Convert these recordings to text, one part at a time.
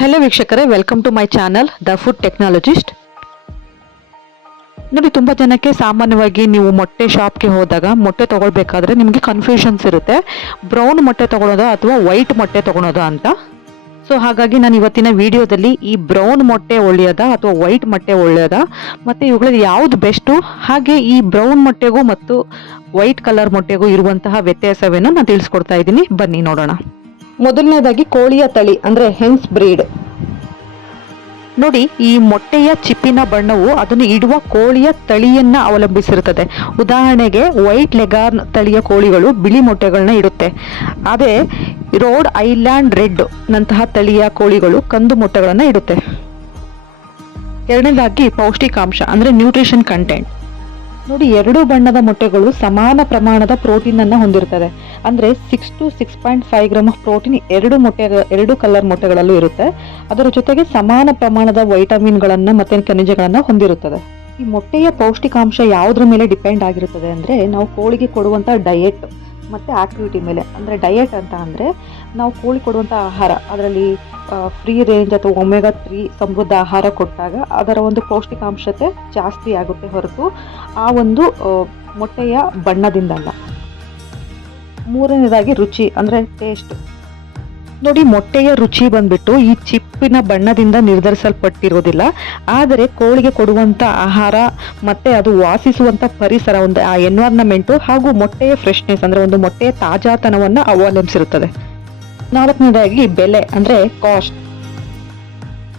Hello ವೀಕ್ಷಕರೇ. Welcome to my channel the food technologist ನೋಡಿ, ತುಂಬ ಜನಕ್ಕೆ ಸಾಮಾನ್ಯವಾಗಿ ನೀವು ಮೊಟ್ಟೆ ಶಾಪ್ಗೆ ಹೋದಾಗ ಮೊಟ್ಟೆ ತಗೊಳ್ಬೇಕಾದ್ರೆ ನಿಮಗೆ ಕನ್ಫ್ಯೂಷನ್ಸ್ ಇರುತ್ತೆ. ಬ್ರೌನ್ ಮೊಟ್ಟೆ ತೊಗೊಳೋದು ಅಥವಾ ವೈಟ್ ಮೊಟ್ಟೆ ತಗೊಳೋದಾ ಅಂತ? ಸೊ ಹಾಗಾಗಿ ನಾನು ಇವತ್ತಿನ ವಿಡಿಯೋದಲ್ಲಿ ಈ ಬ್ರೌನ್ ಮೊಟ್ಟೆ ಒಳ್ಳೆಯದಾ ಅಥವಾ ವೈಟ್ ಮೊಟ್ಟೆ ಒಳ್ಳೆಯದಾ, ಮತ್ತು ಇವುಗಳಲ್ಲಿ ಯಾವುದು ಬೆಸ್ಟು ಹಾಗೆ ಈ ಬ್ರೌನ್ ಮೊಟ್ಟೆಗೂ ಮತ್ತು ವೈಟ್ ಕಲರ್ ಮೊಟ್ಟೆಗೂ ಇರುವಂತಹ ವ್ಯತ್ಯಾಸವೇನೋ ನಾನು ತಿಳಿಸ್ಕೊಡ್ತಾ ಇದ್ದೀನಿ. ಬನ್ನಿ ನೋಡೋಣ. ಮೊದಲನೇದಾಗಿ ಕೋಳಿಯ ತಳಿ, ಅಂದ್ರೆ ಹೆಂಗ್ಸ್ ಬ್ರೀಡ್ ನೋಡಿ, ಈ ಮೊಟ್ಟೆಯ ಚಿಪ್ಪಿನ ಬಣ್ಣವು ಅದನ್ನು ಇಡುವ ಕೋಳಿಯ ತಳಿಯನ್ನ ಅವಲಂಬಿಸಿರುತ್ತದೆ. ಉದಾಹರಣೆಗೆ, ವೈಟ್ ಲೆಗಾರ್ನ್ ತಳಿಯ ಕೋಳಿಗಳು ಬಿಳಿ ಮೊಟ್ಟೆಗಳನ್ನ ಇಡುತ್ತೆ. ಅದೇ, ರೋಡ್ ಐಲ್ಯಾಂಡ್ ರೆಡ್ ನಂತಹ ತಳಿಯ ಕೋಳಿಗಳು ಕಂದು ಮೊಟ್ಟೆಗಳನ್ನು ಇಡುತ್ತೆ. ಎರಡನೇದಾಗಿ ಪೌಷ್ಟಿಕಾಂಶ, ಅಂದ್ರೆ ನ್ಯೂಟ್ರಿಷನ್ ಕಂಟೆಂಟ್ ನೋಡಿ, ಎರಡು ಬಣ್ಣದ ಮೊಟ್ಟೆಗಳು ಸಮಾನ ಪ್ರಮಾಣದ ಪ್ರೋಟೀನ್ ಅನ್ನು ಹೊಂದಿರುತ್ತದೆ ಅಂದ್ರೆ six to six point five gram of protein ಎರಡು ಮೊಟ್ಟೆ, ಎರಡು ಕಲರ್ ಮೊಟ್ಟೆಗಳಲ್ಲೂ ಇರುತ್ತೆ. ಅದರ ಜೊತೆಗೆ ಸಮಾನ ಪ್ರಮಾಣದ ವೈಟಮಿನ್ಗಳನ್ನು ಮತ್ತೆ ಖನಿಜಗಳನ್ನು ಹೊಂದಿರುತ್ತದೆ. ಈ ಮೊಟ್ಟೆಯ ಪೌಷ್ಟಿಕಾಂಶ ಯಾವುದ್ರ ಮೇಲೆ ಡಿಪೆಂಡ್ ಆಗಿರುತ್ತದೆ ಅಂದ್ರೆ ನಾವು ಕೋಳಿಗೆ ಕೊಡುವಂತ ಡಯೆಟ್ ಮತ್ತೆ ಆಕ್ಟಿವಿಟಿ ಮೇಲೆ, ಅಂದರೆ ಡಯೆಟ್ ಅಂತ ಅಂದರೆ ನಾವು ಕೋಳಿ ಕೊಡುವಂಥ ಆಹಾರ, ಅದರಲ್ಲಿ ಫ್ರೀ ರೇಂಜ್ ಅಥವಾ ಒಮೆಗಾ ತ್ರೀ ಸಮೃದ್ಧ ಆಹಾರ ಕೊಟ್ಟಾಗ ಅದರ ಒಂದು ಪೌಷ್ಟಿಕಾಂಶತೆ ಜಾಸ್ತಿ ಆಗುತ್ತೆ ಹೊರತು ಆ ಒಂದು ಮೊಟ್ಟೆಯ ಬಣ್ಣದಿಂದಲ್ಲ. ಮೂರನೇದಾಗಿ ರುಚಿ, ಅಂದರೆ ಟೇಸ್ಟ್ ನೋಡಿ ಮೊಟ್ಟೆಯ ರುಚಿ ಬಂದ್ಬಿಟ್ಟು ಈ ಚಿಪ್ಪಿನ ಬಣ್ಣದಿಂದ ನಿರ್ಧರಿಸಲ್ಪಟ್ಟಿರೋದಿಲ್ಲ. ಆದರೆ ಕೋಳಿಗೆ ಕೊಡುವಂತ ಆಹಾರ, ಮತ್ತೆ ಅದು ವಾಸಿಸುವಂತ ಪರಿಸರ, ಒಂದು ಆ ಎನ್ವೈರ್ನಮೆಂಟು ಹಾಗೂ ಮೊಟ್ಟೆಯ ಫ್ರೆಶ್ನೆಸ್ ಅಂದ್ರೆ ಒಂದು ಮೊಟ್ಟೆಯ ತಾಜಾತನವನ್ನ ಅವಲಂಬಿಸಿರುತ್ತದೆ. ನಾಲ್ಕನೇದಾಗಿ ಬೆಲೆ ಅಂದ್ರೆ ಕಾಸ್ಟ್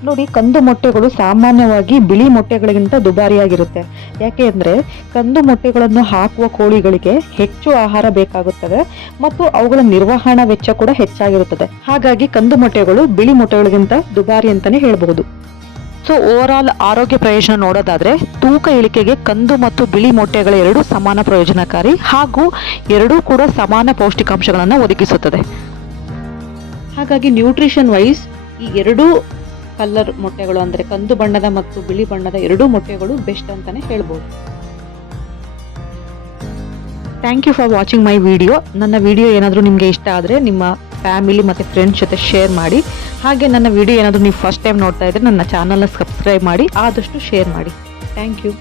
ನೋಡಿ ಕಂದು ಮೊಟ್ಟೆಗಳು ಸಾಮಾನ್ಯವಾಗಿ ಬಿಳಿ ಮೊಟ್ಟೆಗಳಿಗಿಂತ ದುಬಾರಿಯಾಗಿರುತ್ತೆ. ಯಾಕೆ ಅಂದರೆ ಕಂದು ಮೊಟ್ಟೆಗಳನ್ನು ಹಾಕುವ ಕೋಳಿಗಳಿಗೆ ಹೆಚ್ಚು ಆಹಾರ ಬೇಕಾಗುತ್ತದೆ ಮತ್ತು ಅವುಗಳ ನಿರ್ವಹಣಾ ವೆಚ್ಚ ಕೂಡ ಹೆಚ್ಚಾಗಿರುತ್ತದೆ. ಹಾಗಾಗಿ ಕಂದು ಮೊಟ್ಟೆಗಳು ಬಿಳಿ ಮೊಟ್ಟೆಗಳಿಗಿಂತ ದುಬಾರಿ ಅಂತಲೇ ಹೇಳಬಹುದು. ಸೊ ಓವರ್ ಆಲ್ ಆರೋಗ್ಯ ಪ್ರಯೋಜನ ನೋಡೋದಾದರೆ ತೂಕ ಇಳಿಕೆಗೆ ಕಂದು ಮತ್ತು ಬಿಳಿ ಮೊಟ್ಟೆಗಳ ಎರಡೂ ಸಮಾನ ಪ್ರಯೋಜನಕಾರಿ ಹಾಗೂ ಎರಡೂ ಕೂಡ ಸಮಾನ ಪೌಷ್ಟಿಕಾಂಶಗಳನ್ನು ಒದಗಿಸುತ್ತದೆ. ಹಾಗಾಗಿ ನ್ಯೂಟ್ರಿಷನ್ ವೈಸ್ ಈ ಎರಡೂ ಕಲರ್ ಮೊಟ್ಟೆಗಳು ಅಂದರೆ ಕಂದು ಬಣ್ಣದ ಮತ್ತು ಬಿಳಿ ಬಣ್ಣದ ಎರಡೂ ಮೊಟ್ಟೆಗಳು ಬೆಸ್ಟ್ ಅಂತಲೇ ಹೇಳ್ಬೋದು. Thank you for watching my video ನನ್ನ ವಿಡಿಯೋ ಏನಾದರೂ ನಿಮಗೆ ಇಷ್ಟ ಆದರೆ ನಿಮ್ಮ ಫ್ಯಾಮಿಲಿ ಮತ್ತು ಫ್ರೆಂಡ್ಸ್ ಜೊತೆ ಶೇರ್ ಮಾಡಿ. ಹಾಗೆ ನನ್ನ ವಿಡಿಯೋ ಏನಾದರೂ ನೀವು ಫಸ್ಟ್ ಟೈಮ್ ನೋಡ್ತಾ ಇದ್ದರೆ ನನ್ನ ಚಾನಲ್ನ ಸಬ್ಸ್ಕ್ರೈಬ್ ಮಾಡಿ, ಆದಷ್ಟು ಶೇರ್ ಮಾಡಿ. Thank you